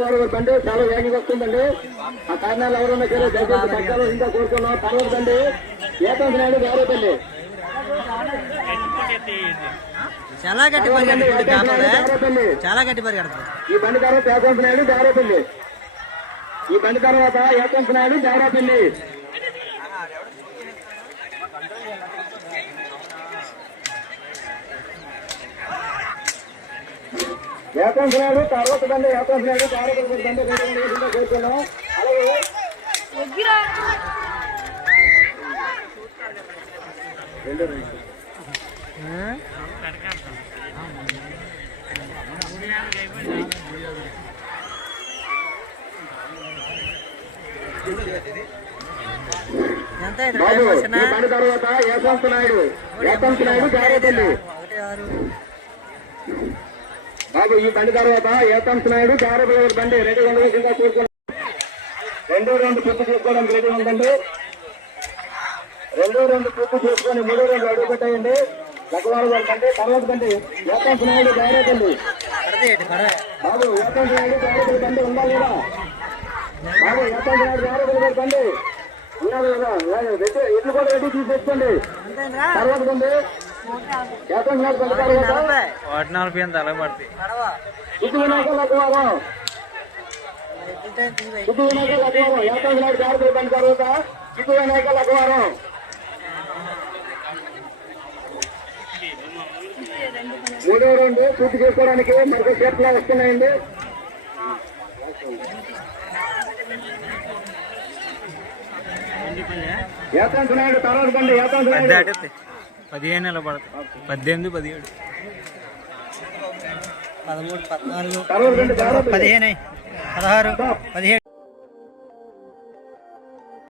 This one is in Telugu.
లెక్కవారు బండి చాలా వేగంగా వస్తుందండి. ఆ కారణాలు ఎవరున్నా సరే దయచేసి పక్కన ఇంకా కోరుకున్నాం. తర్వాత బండి ఏకంగా గారేపల్లి చాలా గట్టి పరిగెడుతుంది, చాలా గట్టి పరిగెడుతుంది. ఈ బండి తర్వాత ఏకంగా గారేపల్లి, ఈ బండి తర్వాత ఏకంగా గారేపల్లి. ఏకంగా తర్వాత బండి ఏకంగా గారేపల్లి బండి కోరుకున్నాం. అలాగే బండి తర్వాత యశవంత్ నాయుడు గారేపల్లి. బాబు ఈ బండి తర్వాత యశవంత్ నాయుడు గారేపల్లి బండి రెడీ ఉండగా కూర్చున్నాం. 2 రౌండ్ పూర్తి చేసుకోవడానికి రెడీ ఉందండి. 2 రౌండ్ పూర్తి చేసుకొని 3వ రౌండ్ అడుగు పెట్టేయండి. లక్కవారు బండి తర్వాత బండి యశవంత్ నాయుడు గారేపల్లి. బాబు యశవంత్ నాయుడు గారేపల్లి బండి ఉండాలి కదా. బాబు యశవంత్ నాయుడు గారేపల్లి బండి ఉన్నారు కదా. ఇట్లు కూడా రెడీ తీసేసుకోండి. తర్వాత బండి యశవంత్ నాయుడు బండి తర్వాత ఇటు వినాయక లక్కవారం, ఇటు వినాయక లక్కవారం యశవంత్ నాయుడు గారేపల్లి బండి తర్వాత ఇటు వినాయక లక్కవారం. 3వ రౌండ్ పూర్తి చేసుకోవడానికి మరొక చేతులు వస్తున్నాయండి. యశవంత్ నాయుడు తర్వాత బండి యశవంత్ నాయుడు 15 నిలబడతాయి, 18, 17, 13, 14, 15, 16, 17.